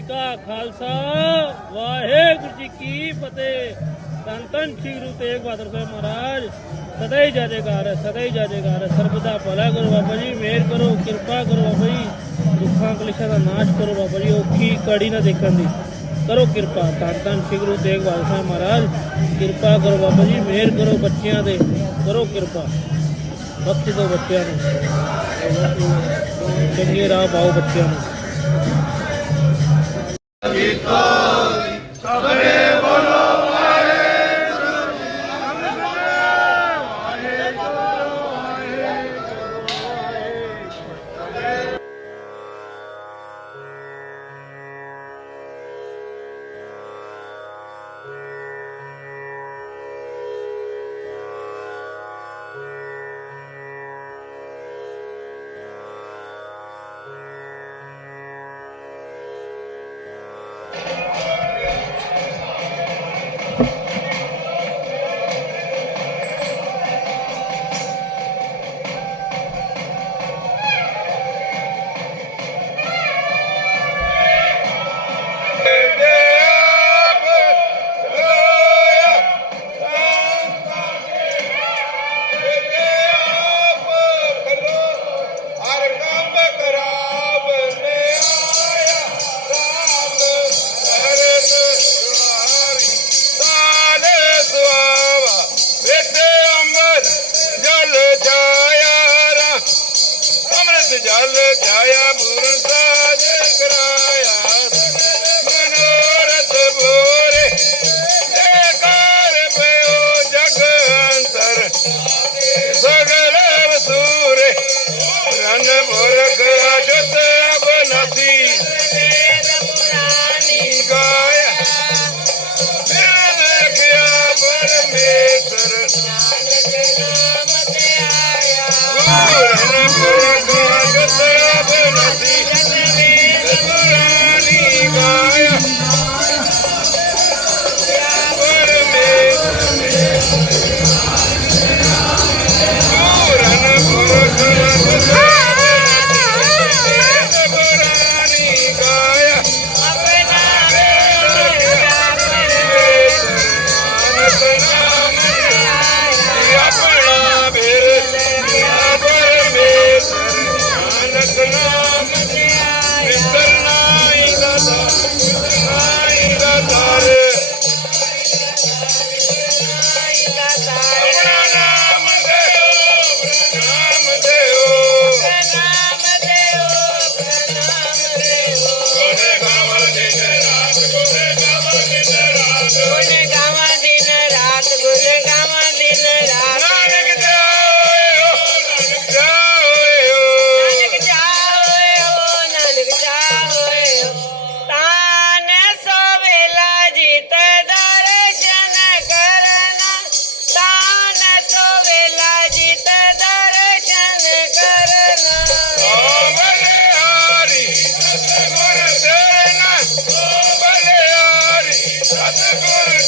ਜੀ ਕਾ ਖਾਲਸਾ, ਵਾਹਿਗੁਰੂ ਜੀ ਕੀ ਫਤਿਹ। ਤਨ ਤਨ ਸ੍ਰੀ ਗੁਰੂ ਤੇਗ ਬਹਾਦਰ ਸਾਹਿਬ ਮਹਾਰਾਜ, ਸਦਾ ਹੀ ਜਾਜੇਕਾਰ ਹੈ, ਸਦਾ ਹੀ ਜਾਜੇਕਾਰ ਹੈ। ਸਰਬਦਾ ਭਲਾ ਕਰੋ ਬਾਬਾ ਜੀ, ਮਿਹਰ ਕਰੋ, ਕਿਰਪਾ ਕਰੋ ਬਾਬਾ ਜੀ। ਦੁੱਖਾਂ ਕਲੇਸ਼ਾਂ ਦਾ ਨਾਸ਼ ਕਰੋ ਬਾਬਾ ਜੀ, ਔਖੀ ਕੜੀ ਨਾ ਦੇਖਣ ਦੀ। ਕਰੋ ਕਿਰਪਾ ਤਨ ਤਨ ਸ੍ਰੀ ਗੁਰੂ ਤੇਗ ਬਹਾਦਰ ਸਾਹਿਬ ਮਹਾਰਾਜ। ਕਿਰਪਾ ਕਰੋ ਬਾਬਾ ਜੀ, ਮਿਹਰ ਕਰੋ ਬੱਚਿਆਂ ਦੇ। ਕਰੋ ਕਿਰਪਾ ਬਖਸ਼ ਦਿਓ ਬੱਚਿਆਂ ਨੂੰ। ਚੰਗੇ ਰਾਹ ਪਾਓ ਬੱਚਿਆਂ ਨੂੰ। ਹਰ Deus. Happy birthday.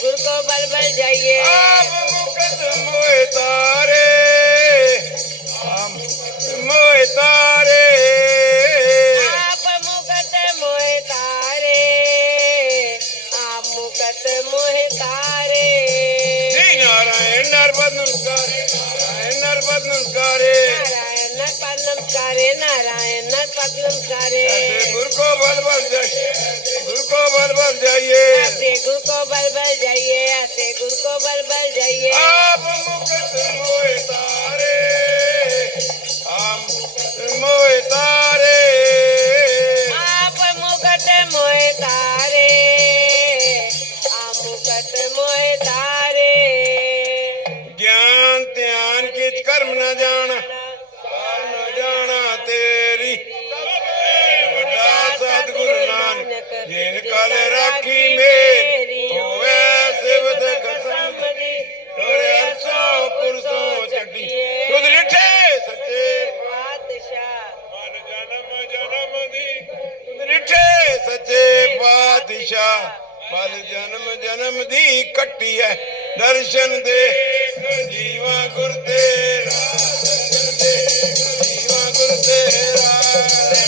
गुरु को बल ਈਸ਼ਾ ਮਨ ਜਨਮ ਜਨਮ ਦੀ ਕੱਟੀ ਐ। ਦਰਸ਼ਨ ਦੇ ਜੀਵਾ ਗੁਰਦੇ ਤੇਰਾ, ਦਰਸ਼ਨ ਦੇ ਜੀਵਾ ਗੁਰਦੇ ਤੇਰਾ।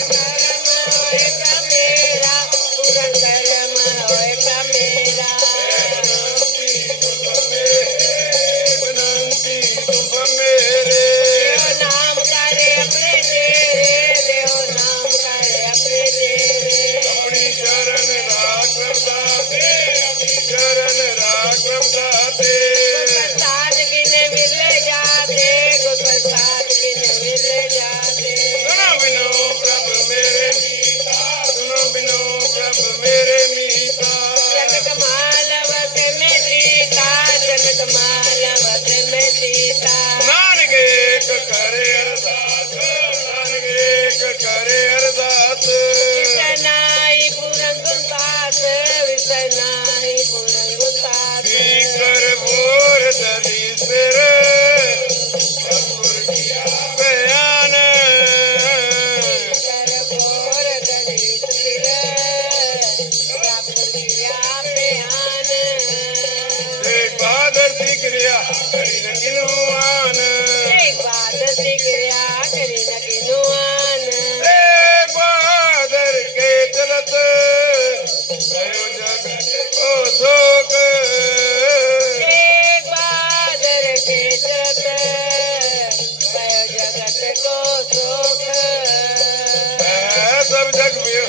Jack of you.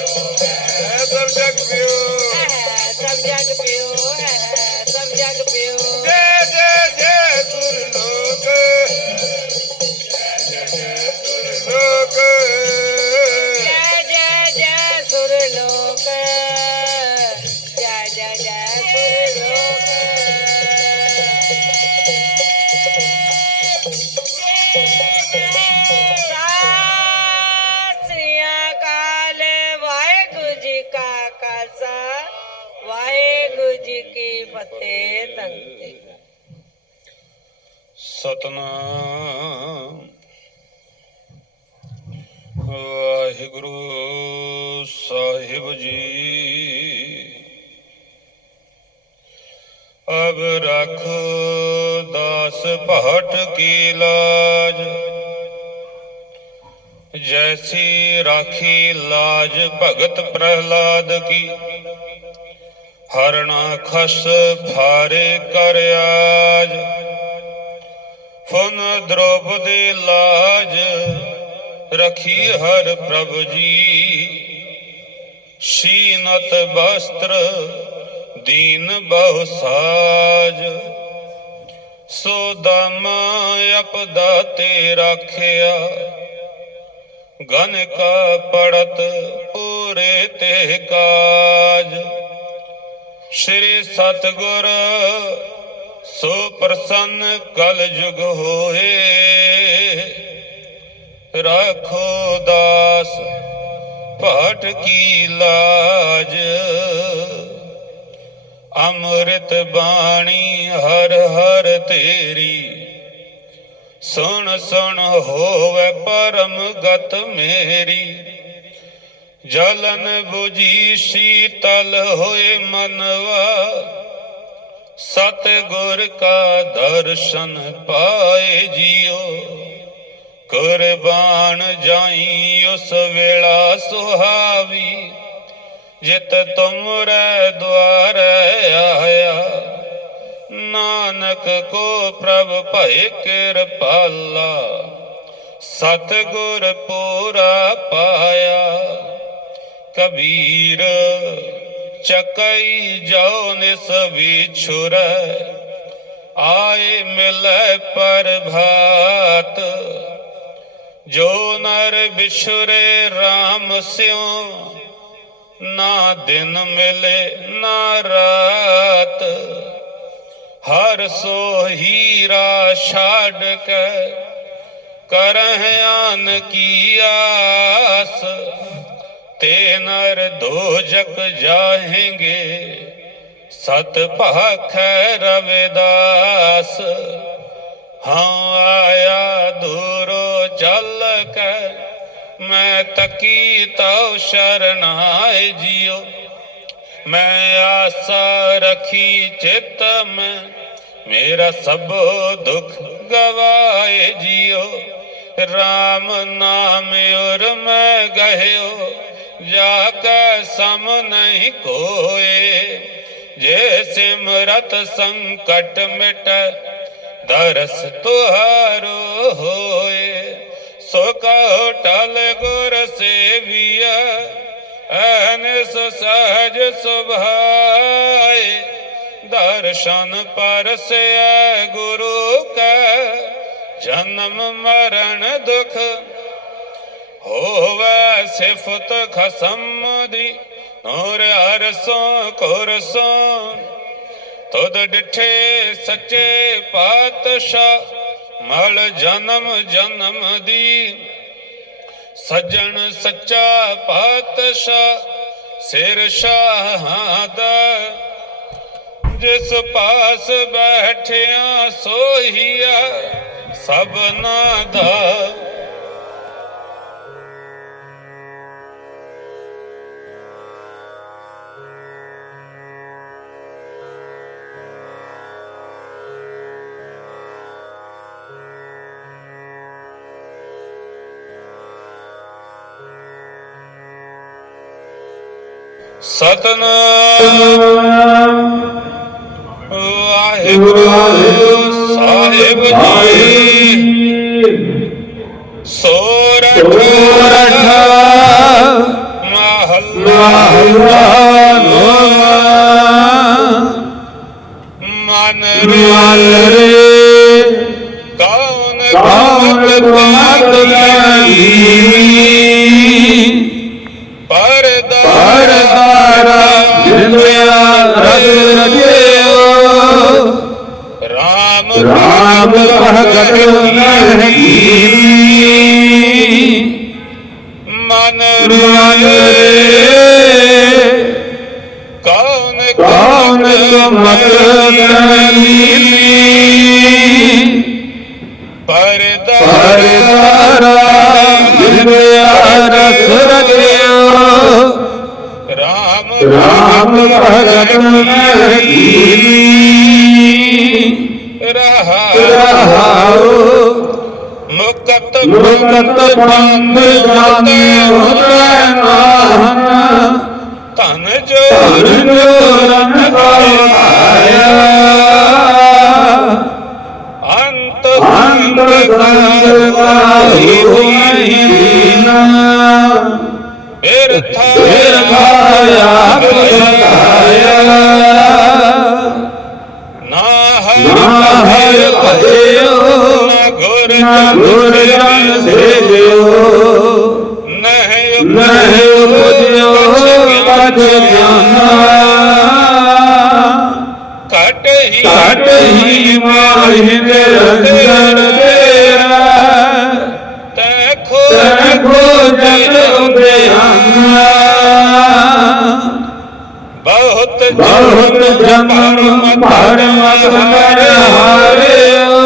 Have some Jack of you. Have some Jack of you. ਸੇ ਤੰਤੇ ਸਤਨਾਮ। ਵਾਹਿਗੁਰੂ ਸਾਹਿਬ ਜੀ। ਅਬ ਰਖ ਦਾਸ ਭਟ ਕੀ ਲਾਜ। ਜੈਸੀ ਰਾਖੀ ਲਾਜ ਭਗਤ ਪ੍ਰਹਲਾਦ ਕੀ। ਹਰਣਾ ਖਸ ਭਾਰੇ ਕਰਿਆਜ ਫਨ ਦੇ ਲਾਜ ਰਖੀ ਹਰ ਪ੍ਰਭ ਜੀ। ਸੀਨਤ ਬਸਤਰ ਦੀਨ ਬਹੁ ਸਾਜ। ਸੋ ਦਮ ਅਪਦਾ ਤੇ ਰਾਖਿਆ। ਗਨ ਕਾ ਪੜਤ ਪੂਰੇ ਤੇ ਕਾਜ। ਸ੍ਰੀ ਸਤਗੁਰ ਸੋ ਪ੍ਰਸੰਨ ਕਲ ਯੁਗ ਹੋਏ। ਰੱਖੋ ਦਾਸ, ਪਾਠ ਕੀ ਲਾਜ। ਅੰਮ੍ਰਿਤ ਬਾਣੀ ਹਰ ਹਰ ਤੇਰੀ। ਸੁਣ ਸੁਣ ਹੋਵੇ ਪਰਮ ਗਤ ਮੇਰੀ। ਜਲਨ 부ਜੀ ਸ਼ੀਤਲ ਹੋਏ ਮਨਵਾ। ਸਤ ਗੁਰ ਕਾ ਦਰਸ਼ਨ ਪਾਏ ਜਿਉ ਕੁਰਬਾਨ ਜਾਈ ਉਸ ਵੇਲਾ ਸੁਹਾਵੀ। ਜਿਤ ਤੁਮਰੇ ਦੁਆਰੇ ਆਇਆ। ਨਾਨਕ ਕੋ ਪ੍ਰਭ ਭਏ ਕਿਰਪਾਲਾ। ਸਤ ਗੁਰ ਪੂਰਾ ਪਾਇਆ। ਕਬੀਰ ਚੱਕਈ ਜਾਉ ਨਿਸ ਵਿਛੁਰ ਆਏ ਮਿਲੈ ਪ੍ਰਭਾਤ ਜੋ ਨਰ ਵਿਛੁਰੇ RAM ਸਿਉ ਨਾ ਦਿਨ ਮਿਲੇ ਨਾ ਰਾਤ ਹਰ ਸੋ ਹੀਰਾ ਛਾੜ ਕੇ ਕਰਹਿ ਆਨ ਕੀ ਆਸ ਤੇ ਨਰ ਦੋਜਕ ਜਾਹੇਂਗੇ ਸਤ ਭਾਖੈ ਰਵਿਦਾਸ ਹਾਂ ਆਇਆ ਦੂਰੋ ਚੱਲ ਕੇ ਮੈਂ ਤਕੀ ਤਉ ਸ਼ਰਨਾਏ ਜਿਉ ਮੈਂ ਆਸਾ ਰਖੀ ਚਿਤ ਮੈਂ ਮੇਰਾ ਸਭ ਦੁੱਖ ਗਵਾਏ ਜਿਉ RAM ਨਾਮ ਉਰ ਮੈਂ ਗਹਿਓ ਜਾ ਕੇ ਸਮ ਨਹੀਂ ਕੋਏ ਜੇ ਸਿਮਰਤ ਸੰਕਟ ਮਿਟ ਦਰਸ ਤੁਹਾਰੋ ਹੋਏ ਸੋ ਕਹੋ ਟਲ ਗੁਰ ਸੇਵੀਆ ਅਨਸ ਸਹਜ ਸੁਭਾਏ ਦਰਸ਼ਨ ਪਰਸਿਆ ਗੁਰੂ ਕਾ ਜਨਮ ਮਰਨ ਦੁਖ ਹੋਵੇ ਸਿਫਤ ਖਸਮ ਦੀ, ਨੂਰ ਅਰਸੋਂ, ਕੁਰਸੋਂ। ਤੁਧ ਡਿਠੇ ਸੱਚੇ ਪਾਤਸ਼ਾਹ, ਮਲ ਜਨਮ ਜਨਮ ਦੀ। ਸੱਜਣ ਸੱਚਾ ਪਾਤਸ਼ਾਹ, ਸਿਰ ਸ਼ਾਹਾਂ ਦਾ। ਜਿਸ ਪਾਸ ਬੈਠਿਆ ਸੋਹੀਆ ਸਭਨਾ ਦਾ। ਸਤਨਾਮ ਵਾਹਿਗੁਰੂ ਸਾਹਿਬ ਜੀ ਸੋਰਠ ਮਹੱਲਾ ਮਨ ਰੇ ਰਾਮ ਭਗਤ ਮਨ ਮਨ ਰੇ ਕੌਣ ਕੌਣ ਤੁਮਤ ਕਰੀਨੀ ਪਰਦਾ ਪਰਦਾਰਾ ਜਿੰਦਿਆ ਰਸ ਰਜਿਓ ਰਾਮ ਰਾਮ ਭਗਤ ਰਹਾਉ ਮੁਕਤ ਮੁਕਤ ਬੰਦ ਜਾਣੇ ਹੁਰੈ ਮਹੀ ਮਾਹਿ ਨਿਰੰਜਨ ਤੇਰਾ। ਤੈ ਖੋ ਤੈਖੋ ਜਨ ਉਦਿਆਨਾ ਬਹੁਤ ਬਹੁਤ ਜਨਮ ਭਰਮ ਕਰ ਹਾਰਿਓ।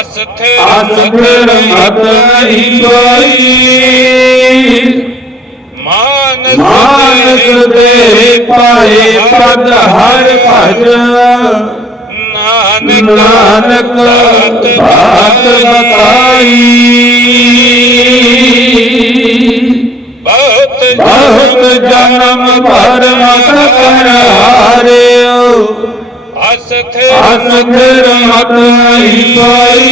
ਅਸਥੇ ਅਸਥਿਰ ਮਤ ਨਹੀਂ ਕੋਈ। ਮਾਨਸ ਦੇ ਪਾਏ ਪਦ ਹਰ ਭਜ। ਨਾਨਕ ਬਾਤ ਬਤਾਈ। ਬਹੁਤ ਬਹੁਤ ਜਨਮ ਭਰਮ ਕਰ ਹਾਰਿਓ। ਅਸਥੇ ਅਸਥਿਰ ਮਤ ਨਹੀਂ ਕੋਈ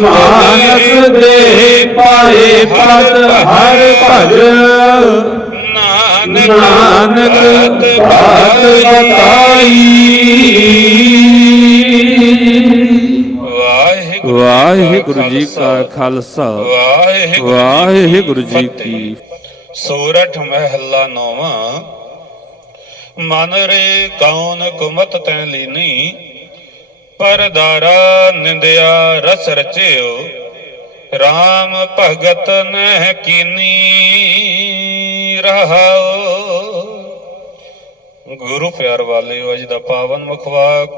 ਮਾਨਸ ਮਾਨਸ ਦੇ ਪਾਏ ਪਦ ਹਰ ਭਜ। ਨਾਨਕ ਬਾਤ ਬਤਾਈ। ਵਾਹਿਗੁਰੂ ਵਾਹਿਗੁਰੂ ਜੀ ਕਾ ਖਾਲਸਾ। ਵਾਹਿਗੁਰੂ ਜੀ ਕੀ ਸੋਰਠ ਮਹਿਲਾ ਨੋਵਾਂ। ਮਨ ਰੇ ਕੌਣ ਕੁਮਤ ਤੈ ਲੀਨੀ। ਪਰਦਾਰਾ ਨਿੰਦਿਆ ਰਸ ਰਚਿਓ। RAM ਭਗਤ ਨਹਿ ਕੀਨੀ ਰਹਾਓ। ਗੁਰੂ ਪਿਆਰ ਵਾਲਿਓ, ਅੱਜ ਦਾ ਪਾਵਨ ਮੁਖਵਾਕ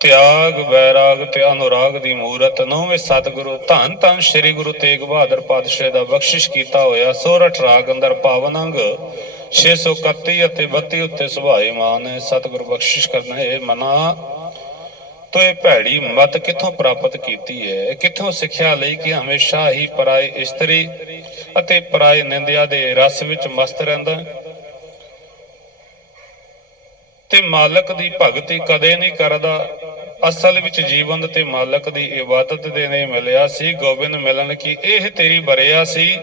ਤਿਆਗ ਬੈਰਾਗ ਤੇ ਅਨੁਰਾਗ ਦੀ ਮੂਰਤ, ਨੌਵੇਂ ਸਤਿਗੁਰੂ, ਧੰਨ ਧੰਨ ਸ੍ਰੀ ਗੁਰੂ ਤੇਗ ਬਹਾਦਰ ਪਾਤਸ਼ਾਹ ਦਾ ਬਖਸ਼ਿਸ਼ ਕੀਤਾ ਹੋਇਆ ਸੋਰਠ ਰਾਗ ਅੰਦਰ ਪਾਵਨ ਅੰਗ। 631 ਅਤੇ 32 ਉੱਤੇ ਸੁਭਾਏਮਾਨ ਹੈ ਸਤਿਗੁਰੂ ਬਖਸ਼ਿਸ਼ ਕਰਨਾ ਇਹ ਮਨਾ ਤੋ ਇਹ ਭੈੜੀ ਮਤ ਕਿੱਥੋਂ ਪ੍ਰਾਪਤ ਕੀਤੀ ਹੈ? ਕਿੱਥੋਂ ਸਿੱਖਿਆ ਲਈ ਕਿ ਹਮੇਸ਼ਾ ਹੀ ਪਰਾਏ ਇਸਤਰੀ ਅਤੇ ਪਰਾਏ ਨਿੰਦਿਆ ਦੇ ਰਸ ਵਿੱਚ ਮਸਤ ਰਹਿੰਦਾ ਤੇ ਮਾਲਕ ਦੀ ਭਗਤੀ ਕਦੇ ਨਹੀਂ ਕਰਦਾ। ਅਸਲ ਵਿੱਚ ਜੀਵਨ ਤੇ ਮਾਲਕ ਦੀ ਇਬਾਦਤ ਦੇ ਨੇ ਮਿਲਿਆ ਸੀ। ਗੋਬਿੰਦ ਮਿਲਣ ਕੀ ਇਹ ਤੇਰੀ ਬਰਿਆ ਸੀ।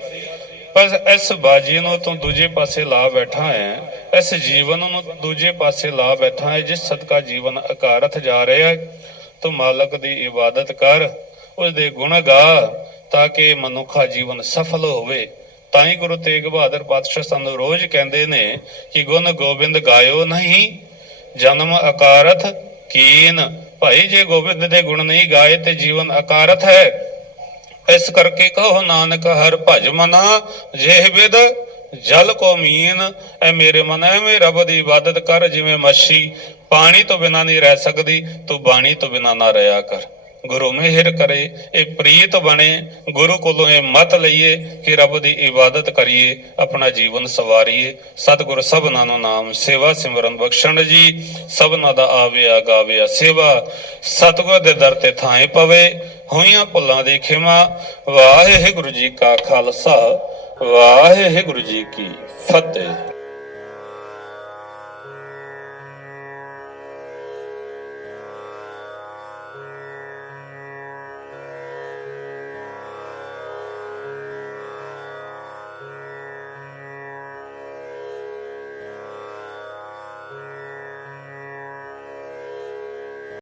ਪਰ ਇਸ ਬਾਜੀ ਨੂੰ ਤੂੰ ਦੂਜੇ ਪਾਸੇ ਲਾ ਬੈਠਾ ਹੈ, ਇਸ ਜੀਵਨ ਨੂੰ ਦੂਜੇ ਪਾਸੇ ਲਾ ਬੈਠਾ ਹੈ, ਜਿਸ ਸਦਕਾ ਜੀਵਨ ਅਕਾਰਥ ਜਾ ਰਿਹਾ ਹੈ, ਤੂੰ ਮਾਲਕ ਦੀ ਇਬਾਦਤ ਕਰ ਉਸ ਦੇ ਗੁਣ ਗਾ, ਤਾਂ ਕਿ ਮਨੁੱਖਾ ਜੀਵਨ ਸਫਲ ਹੋਵੇ। ਤਾਂ ਹੀ ਗੁਰੂ ਤੇਗ ਬਹਾਦਰ ਪਾਤਸ਼ਾਹ ਸਾਨੂੰ ਰੋਜ਼ ਕਹਿੰਦੇ ਨੇ ਕਿ ਗੁਣ ਗੋਬਿੰਦ ਗਾਇਓ ਨਹੀਂ, ਜਨਮ ਅਕਾਰਥ ਕੀਨ। ਭਾਈ, ਜੇ ਗੋਬਿੰਦ ਦੇ ਗੁਣ ਨਹੀਂ ਗਾਏ, ਤੇ ਜੀਵਨ ਅਕਾਰਥ ਹੈ। ਇਸ ਕਰਕੇ ਕਹੋ ਨਾਨਕ, ਹਰ ਭਜ ਮਨਾ ਜਿਹ ਵਿਦ ਜਲ ਕੋ ਮੀਨ, ਐ ਮੇਰੇ ਮਨ ਐਵੇਂ ਰੱਬ ਦੀ ਇਬਾਦਤ ਕਰ, ਜਿਵੇਂ ਮੱਛੀ ਪਾਣੀ ਤੋਂ ਬਿਨਾ ਨਹੀਂ ਰਹਿ ਸਕਦੀ, ਤੂੰ ਬਾਣੀ ਤੋਂ ਬਿਨਾ ਨਾ ਰਹਿਆ ਕਰ। ਗੁਰੂ ਮਿਹਰ ਕਰੇ, ਇਹ ਪ੍ਰੀਤ ਬਣੇ, ਗੁਰੂ ਕੋਲੋਂ ਇਹ ਮਤ ਲਈਏ ਕਿ ਰੱਬ ਦੀ ਇਬਾਦਤ ਕਰੀਏ, ਆਪਣਾ ਜੀਵਨ ਸਵਾਰੀਏ। ਸਤਿਗੁਰ ਸਭਨਾਂ ਨੂੰ ਨਾਮ ਸੇਵਾ ਸਿਮਰਨ ਬਖਸ਼ਣ ਜੀ। ਸਭਨਾਂ ਦਾ ਆਵਿਆ ਗਾਵਿਆ ਸੇਵਾ। ਸਤਿਗੁਰ ਦੇ ਦਰ ਤੇ ਥਾਂ ਪਵੇ, ਹੋਈਆਂ ਭੁੱਲਾਂ ਦੀ ਖਿਮਾ। ਵਾਹਿਗੁਰੂ ਜੀ ਕਾ ਖਾਲਸਾ, ਵਾਹਿਗੁਰੂ ਜੀ ਕੀ ਫਤਿਹ।